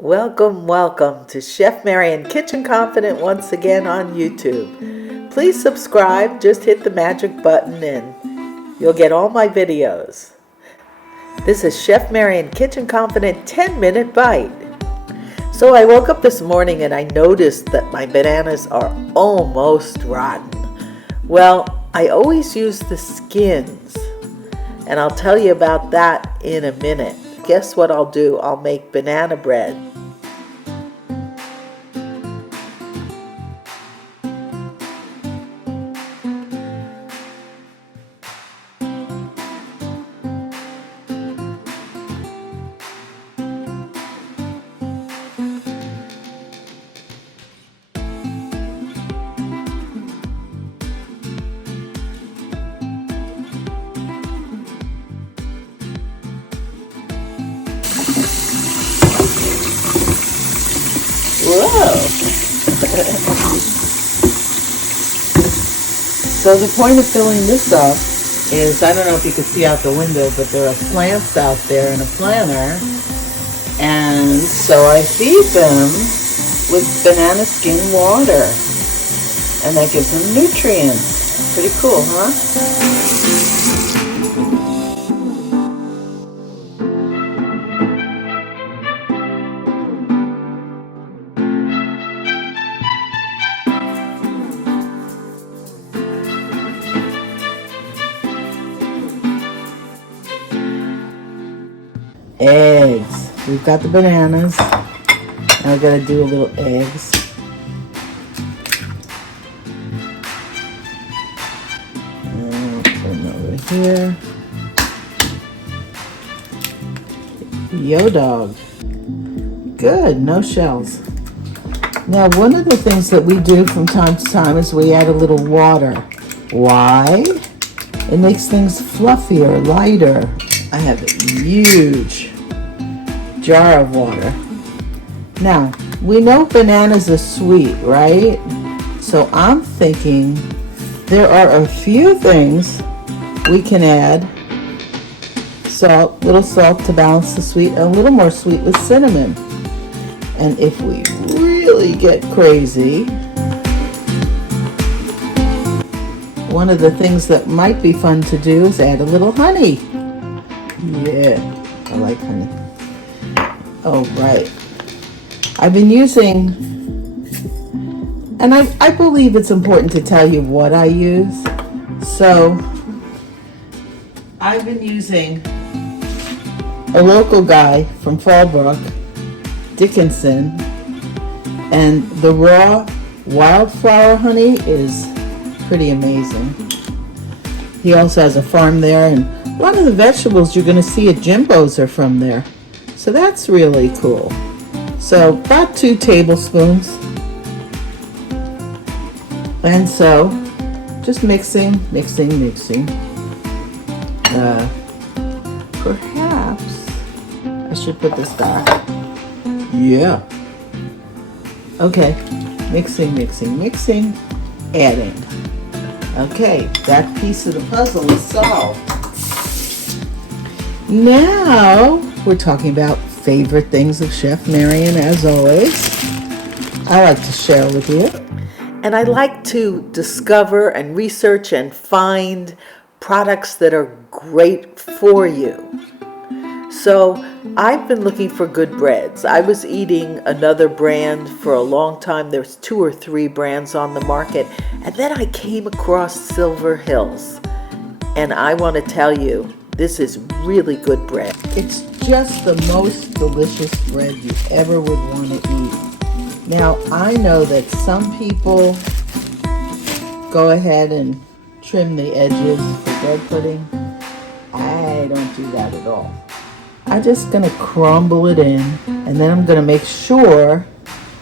Welcome to Chef Mary and Kitchen Confident once again on YouTube. Please subscribe, just hit the magic button and you'll get all my videos. This is Chef Mary and Kitchen Confident 10-minute bite. So I woke up this morning and I noticed that my bananas are almost rotten. Well, I always use the skins, and I'll tell you about that in a minute. Guess what I'll do? I'll make banana bread. Whoa! So the point of filling this up is, I don't know if you can see out the window, but there are plants out there in a planter, and so I feed them with banana skin water, and that gives them nutrients. Pretty cool, huh? Eggs. We've got the bananas. Now we're going to do a little eggs. And put them over here. Yo dog. Good, no shells. Now one of the things that we do from time to time is we add a little water. Why? It makes things fluffier, lighter. I have a huge jar of water. Now, we know bananas are sweet, right? So I'm thinking there are a few things we can add. Salt, little salt to balance the sweet, a little more sweet with cinnamon. And if we really get crazy, one of the things that might be fun to do is add a little honey. Yeah, I like honey. Oh, right. I've been using, and I believe it's important to tell you what I use. So, I've been using a local guy from Fallbrook, Dickinson, and the raw wildflower honey is pretty amazing. He also has a farm there, and a lot of the vegetables you're going to see at Jimbo's are from there. So that's really cool. So about 2 tablespoons. And so just mixing. Perhaps I should put this back. Yeah. Okay. Mixing. Adding. Okay, that piece of the puzzle is solved. Now, we're talking about favorite things of Chef Marion, as always. I like to share with you. And I like to discover and research and find products that are great for you. So, I've been looking for good breads. I was eating another brand for a long time. There's 2 or 3 brands on the market. And then I came across Silver Hills. And I want to tell you, this is really good bread. It's just the most delicious bread you ever would want to eat. Now, I know that some people go ahead and trim the edges for bread pudding. I don't do that at all. I'm just going to crumble it in, and then I'm going to make sure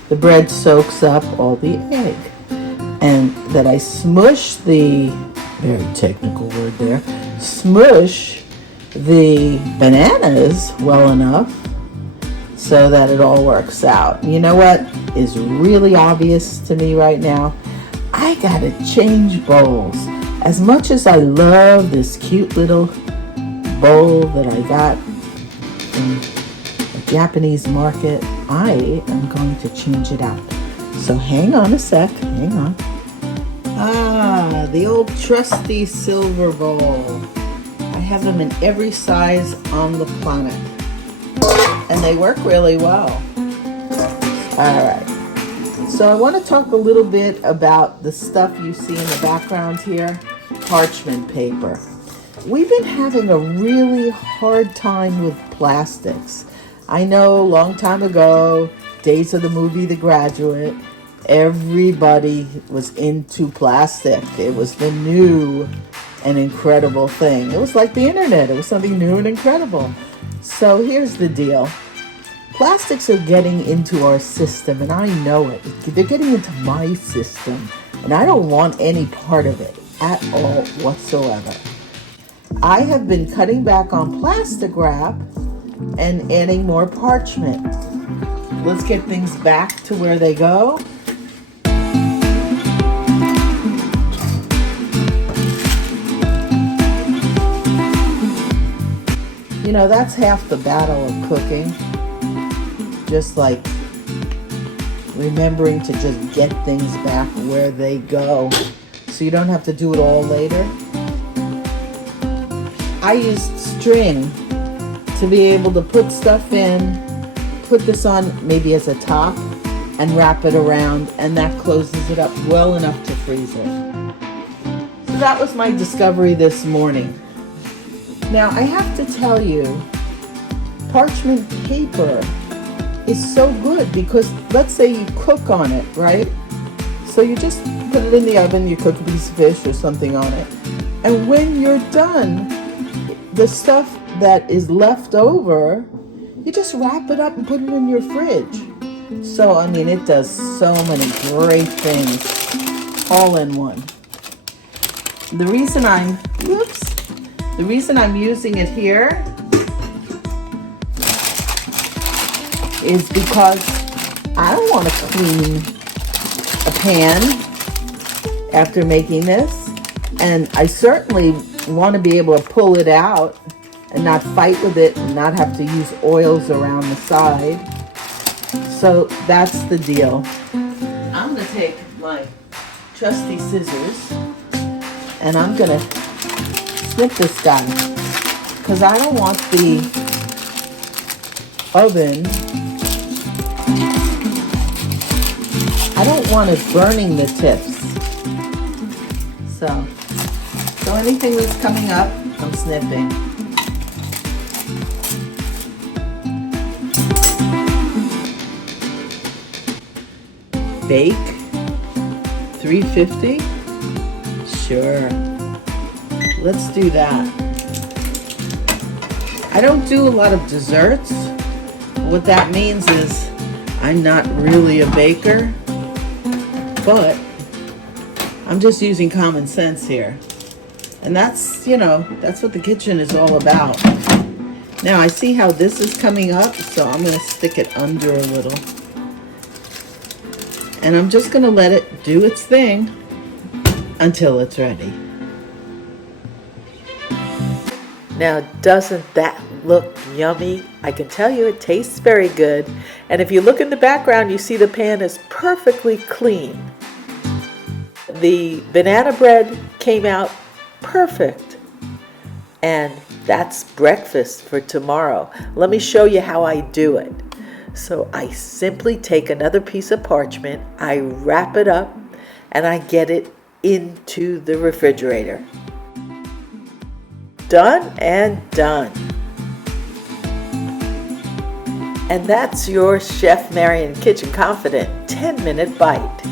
the bread soaks up all the egg. And that I smush the, very technical word there, smush the bananas well enough so that it all works out. You know what is really obvious to me right now? I gotta change bowls. As much as I love this cute little bowl that I got from a Japanese market, I am going to change it out. So hang on a sec, hang on. Ah, the old trusty silver bowl. I have them in every size on the planet. And they work really well. All right. So I want to talk a little bit about the stuff you see in the background here. Parchment paper. We've been having a really hard time with plastics. I know a long time ago, days of the movie The Graduate, everybody was into plastic. It was the new and incredible thing. It was like the internet. It was something new and incredible. So here's the deal. Plastics are getting into our system, and I know it. They're getting into my system, and I don't want any part of it at all whatsoever. I have been cutting back on plastic wrap and adding more parchment. Let's get things back to where they go. You know, that's half the battle of cooking. Just like remembering to just get things back where they go so you don't have to do it all later. I used string to be able to put stuff in, put this on maybe as a top, and wrap it around, and that closes it up well enough to freeze it. So that was my discovery this morning. Now I have to tell you, parchment paper is so good because let's say you cook on it, right? So you just put it in the oven, you cook a piece of fish or something on it. And when you're done, the stuff that is left over, you just wrap it up and put it in your fridge. So, I mean, it does so many great things all in one. The reason I'm using it here is because I don't want to clean a pan after making this, and I certainly want to be able to pull it out and not fight with it and not have to use oils around the side. So that's the deal. I'm going to take my trusty scissors and I'm going to snip this guy because I don't want the oven, I don't want it burning the tips. So anything that's coming up, I'm snipping. Bake 350? Sure. Let's do that. I don't do a lot of desserts. What that means is I'm not really a baker, but I'm just using common sense here. And that's, you know, that's what the kitchen is all about. Now I see how this is coming up, so I'm going to stick it under a little. And I'm just going to let it do its thing until it's ready. Now, doesn't that look yummy? I can tell you it tastes very good. And if you look in the background, you see the pan is perfectly clean. The banana bread came out perfect. And that's breakfast for tomorrow. Let me show you how I do it. So I simply take another piece of parchment, I wrap it up, and I get it into the refrigerator. Done and done. And that's your Chef Marion Kitchen Confident 10-minute bite.